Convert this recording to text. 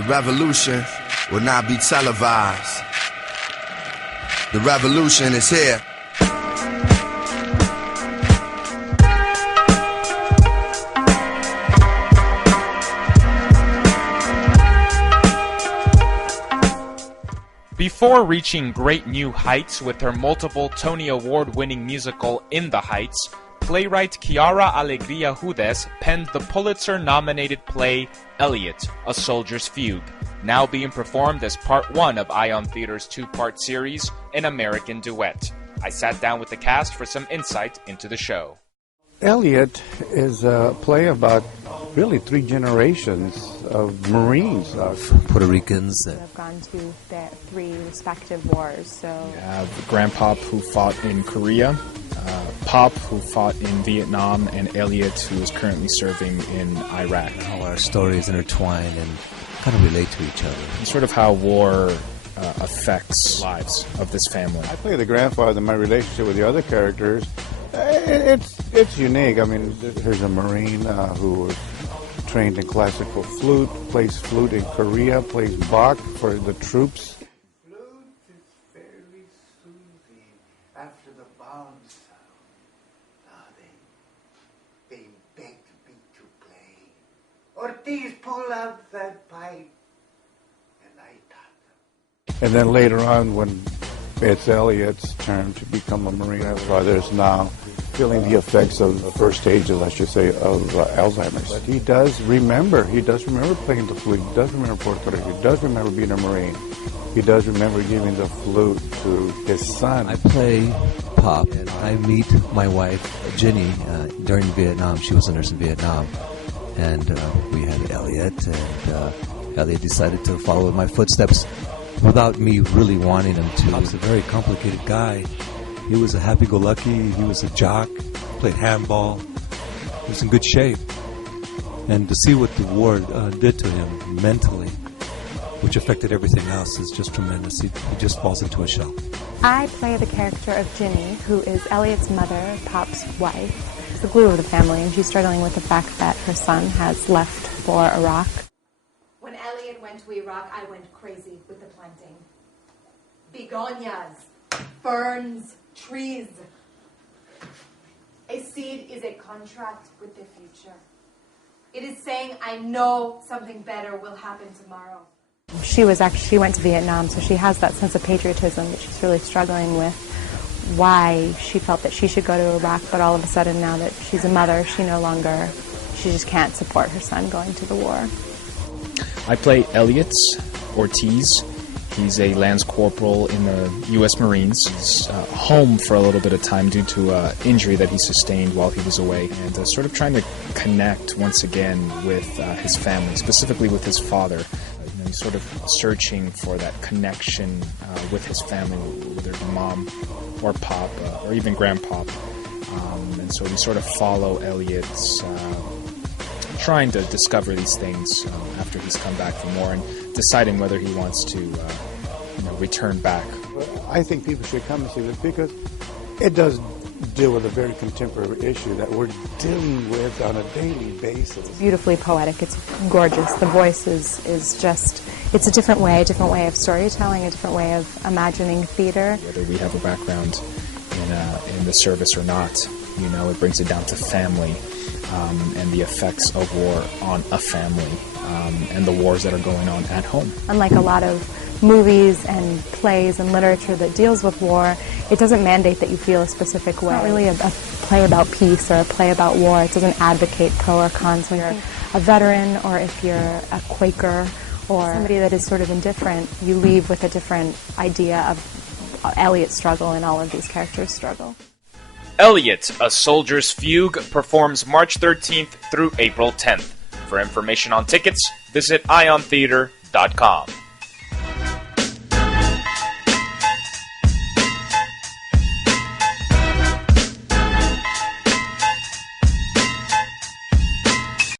The revolution will not be televised. The revolution is here. Before reaching great new heights with her multiple Tony Award-winning musical In the Heights, playwright Chiara Alegria Hudes penned the Pulitzer-nominated play Elliot, A Soldier's Fugue, now being performed as part one of Ion Theater's two-part series, An American Duet. I sat down with the cast for some insight into the show. Elliot is a play about really three generations of Marines. Puerto Ricans that have gone to their three respective wars. So you have Grandpop, who fought in Korea, Pop, who fought in Vietnam, and Elliot, who is currently serving in Iraq. How our stories intertwine and kind of relate to each other. And sort of how war affects lives of this family. I play the grandfather. My relationship with the other characters, it's unique. I mean, there's a Marine who was trained in classical flute, plays flute in Korea, plays Bach for the troops. Flute is very soothing after the bomb sound. They begged me to play. Ortiz, pull out that pipe. And I taught them. And then later on, when it's Elliot's turn to become a Marine, my father is now feeling the effects of the first stages, I should say, of Alzheimer's. But he does remember playing the flute, he does remember Puerto Rico, he does remember being a Marine, he does remember giving the flute to his son. I play Pop, and I meet my wife, Jenny, during Vietnam. She was a nurse in Vietnam, and we had Elliot, and Elliot decided to follow in my footsteps without me really wanting him to. Pop's a very complicated guy. He was a happy-go-lucky, he was a jock, played handball, he was in good shape. And to see what the war did to him mentally, which affected everything else, is just tremendous. He just falls into a shell. I play the character of Ginny, who is Elliot's mother, Pop's wife. She's the glue of the family, and she's struggling with the fact that her son has left for Iraq. When Elliot went to Iraq, I went crazy with the planting. Begonias, ferns, trees. A seed is a contract with the future. It is saying, I know something better will happen tomorrow. She went to Vietnam, so she has that sense of patriotism that she's really struggling with. Why she felt that she should go to Iraq, but all of a sudden now that she's a mother, she just can't support her son going to the war. I play Elliot Ortiz. He's a lance corporal in the U.S. Marines. He's home for a little bit of time due to an injury that he sustained while he was away, and sort of trying to connect once again with his family, specifically with his father. He's sort of searching for that connection with his family, whether it's mom or Pop or even Grandpop. And so we sort of follow Elliot's trying to discover these things after he's come back from war and deciding whether he wants to return back. I think people should come and see this because it does deal with a very contemporary issue that we're dealing with on a daily basis. It's beautifully poetic. It's gorgeous. The voice is just, it's a different way of storytelling, a different way of imagining theater. Whether we have a background in the service or not, it brings it down to family and the effects of war on a family and the wars that are going on at home. Unlike a lot of movies and plays and literature that deals with war, it doesn't mandate that you feel a specific way. It's not really a play about peace or a play about war. It doesn't advocate pro or con. So you're a veteran or if you're a Quaker or somebody that is sort of indifferent, you leave with a different idea of Elliot's struggle and all of these characters' struggle. Elliot, A Soldier's Fugue performs March 13th through April 10th. For information on tickets, visit iontheater.com.